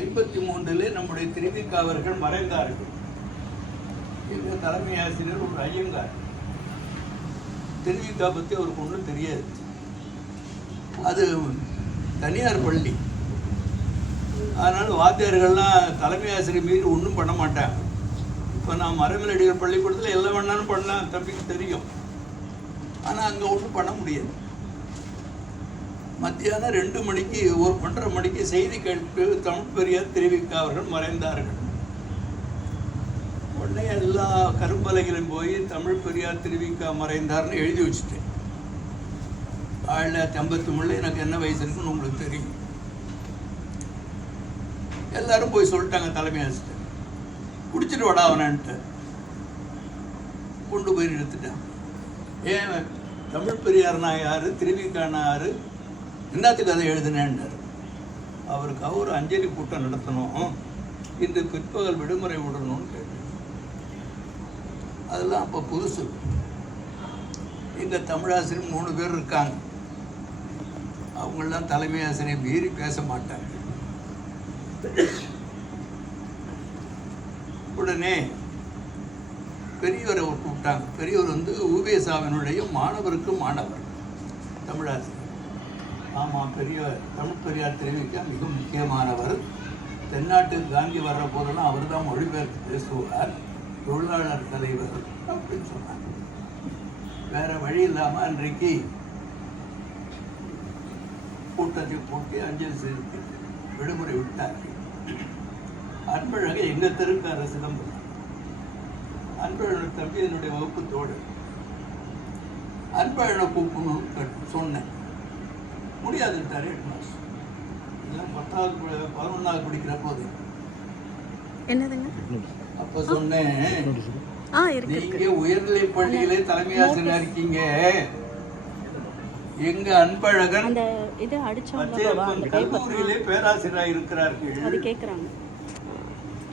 ஐம்பத்தி மூன்றிலே நம்முடைய திருவிக்காவர்கள் மறைந்தார்கள். எங்கள் தலைமை ஆசிரியர் ஒரு ஐயங்கார். திருவிக்கா பற்றி அவருக்கு ஒன்றும் தெரியாது. அது தனியார் பள்ளி. அதனால் வாத்தியார்கள்லாம் தலைமை ஆசிரியர் மீறி ஒன்றும் பண்ண மாட்டாங்க. இப்போ நான் மரமலடிகள் பள்ளிக்கூடத்தில் எல்லாம் வேணாலும் பண்ணலாம் தம்பிக்கு தெரியும். ஆனால் அங்கே ஒன்றும் பண்ண முடியாது. மத்தியானம் ரெண்டு மணிக்கு ஒரு ஒன்றரை மணிக்கு செய்தி கேட்டு தமிழ் பெரியார் தெரிவிக்க அவர்கள் மறைந்தார்கள். உடனே எல்லா கரும்பலைகளும் போய் தமிழ் பெரியார் தெரிவிக்க மறைந்தார்னு எழுதி வச்சுட்டேன். ஆயிரத்தி தொள்ளாயிரத்தி ஐம்பத்தி மூணுல எனக்கு என்ன வயசு இருக்குன்னு உங்களுக்கு தெரியும். எல்லாரும் போய் சொல்லிட்டாங்க தலைமை ஆசிரியர் குடிச்சிட்டு வாடா அவனான்ட்டு கொண்டு போய் நிறுத்திட்டான். ஏன் தமிழ் பெரியார்னா யாரு? திருவிக்கானா யாரு? என்னத்துக்கு அதை எழுதினேன்னாரு. அவருக்கு அவர் அஞ்சலி கூட்டம் நடத்தணும். இன்று பிற்பகல் விடுமுறை விடணும்னு கேட்டேன். அதெல்லாம் அப்போ புதுசு. எங்கள் தமிழாசிரியர் மூணு பேர் இருக்காங்க. அவங்கெல்லாம் தலைமை ஆசிரியர் மீறி பேச மாட்டாங்க. உடனே பெரியவரை கூப்பிட்டாங்க. பெரியவர் வந்து ஊவேசாவினுடைய மாணவருக்கு மாணவர். தமிழாசிரியர். ஆமாம் பெரிய தமிழ் பெரியார் தெரிவிக்க மிக முக்கியமானவர். தென்னாட்டுக்கு காந்தி வர்ற போதெல்லாம் அவர் தான் மொழிபெயர்த்து பேசுவார். தொழிலாளர் தலைவர் அப்படின்னு சொன்னார். வேற வழி இல்லாமல் இன்றைக்கு கூட்டத்தை போட்டு அஞ்சலி செய்து விடுமுறை விட்டார். அன்பழக எங்கள் தெருக்கார சிதம்பரம் அன்பழகன் தம்பி என்னுடைய வகுப்பு தோடு அன்பழகனை கூப்பிடணும் சொன்னேன். சொன்னேன் முடியாதுட்டாரு ஹெட் மாஸ்டர் இதெல்லாம் பத்தாவது ப- பதினொன்னாவது படிக்கிற போது என்னதுங்க? அப்ப சொன்னேன். நீங்க உயர்நிலை பள்ளியிலே தலைமை ஆசிரியரா இருக்கீங்க. எங்க அன்பழகன் அந்த இது அடிச்சவங்க கல்லூரியிலே பேராசிரியராக இருக்கிறார்கள். அது கேக்குறாங்க.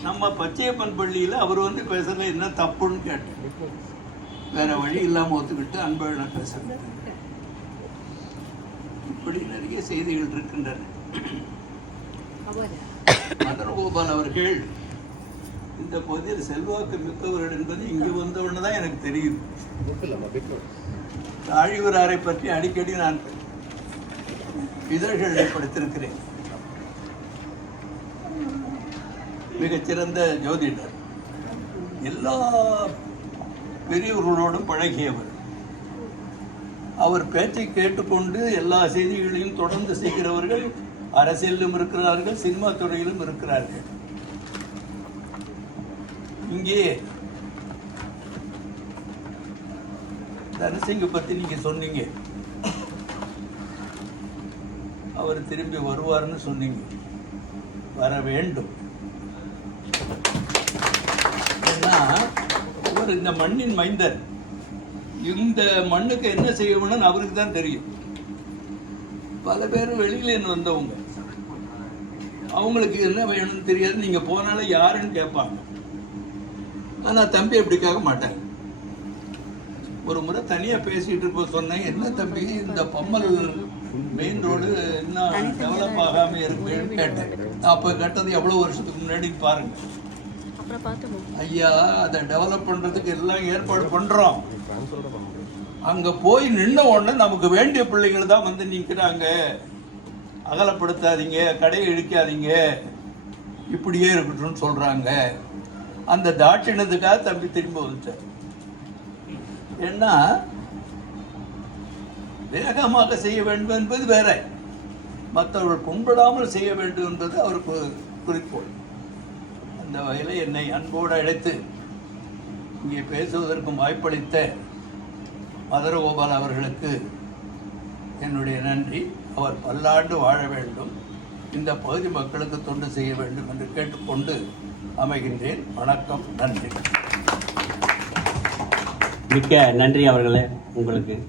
நம்ம பச்சையப்பன் பள்ளியில் அவர் வந்து பேசுறது என்ன தப்புன்னு கேட்டேன். வேற வழி இல்லாம ஒத்துக்கிட்டு அன்பழகனை பேசுறது இப்படி நிறைய செய்திகள் இருக்கின்றன. மதனகோபால் அவர்கள் இந்த பகுதியில் செல்வாக்கு மிக்கவர்கள் என்பது இங்கு வந்தவுடனே தான் எனக்கு தெரியும் தாழிவராரை பற்றி அடிக்கடி நான் இதழ்களை படித்திருக்கிறேன் மிகச்சிறந்த ஜோதிடர். எல்லா பெரியவர்களோடும் பழகியவர். அவர் பேச்சை கேட்டுக்கொண்டு எல்லா செய்திகளையும் தொடர்ந்து செய்கிறவர்கள் அரசியலிலும் இருக்கிறார்கள் சினிமா துறையிலும் இருக்கிறார்கள். இங்கே தனசிங்க பத்தி நீங்க சொன்னீங்க. அவர் திரும்பி வருவார்னு சொன்னீங்க. வர வேண்டும். ஏன்னா அவர் இந்த மண்ணின் மைந்தர். இந்த மண்ணுக்கு என்ன செய்யணும்னு அவருக்கு தான் தெரியும். பல பேர் வெளியில இருந்து வந்தவங்க. அவங்களுக்கு என்ன வேணும்னு தெரியாது. நீங்க போனாலும் யாருன்னு கேட்பாங்க. ஆனா தம்பி அப்படி கேட்க மாட்டாங்க ஒரு முறை தனியா பேசிட்டு இருப்ப சொன்னேன். என்ன தம்பி இந்த பம்மல் மெயின் ரோடு என்ன டெவலப் ஆகாம இருக்குன்னு கேட்டேன். அப்ப கேட்டது எவ்வளவு வருஷத்துக்கு முன்னாடி பாருங்க. அப்புறம் ஐயா அதை டெவலப் பண்றதுக்கு எல்லாம் ஏற்பாடு பண்றோம். அங்க போய் நின்ன உடனே நமக்கு வேண்டிய பிள்ளைகள் தான் வந்து நிக்கிறாங்க. அகலப்படுத்தாதீங்க கடையை இழுக்காதீங்க இப்படியே இருக்கட்டும்னு சொல்றாங்க. அந்த தாட்சிணத்துக்காக தம்பி திரும்ப வந்துட்டார்? ஏன்னா வேகமாக செய்ய வேண்டும் என்பது வேற. மற்றவர்கள் கும்பிடாமல் செய்ய வேண்டும் என்பது அவருக்கு குறிக்கோள். இந்த வகையில் என்னை அன்போடு அழைத்து இங்கே பேசுவதற்கும் வாய்ப்பளித்த மதரகோபால் அவர்களுக்கு என்னுடைய நன்றி. அவர் பல்லாண்டு வாழ வேண்டும். இந்த பகுதி மக்களுக்கு தொண்டு செய்ய வேண்டும் என்று கேட்டுக்கொண்டு அமைகின்றேன். வணக்கம். நன்றி. மிக்க நன்றி அவர்களே. உங்களுக்கு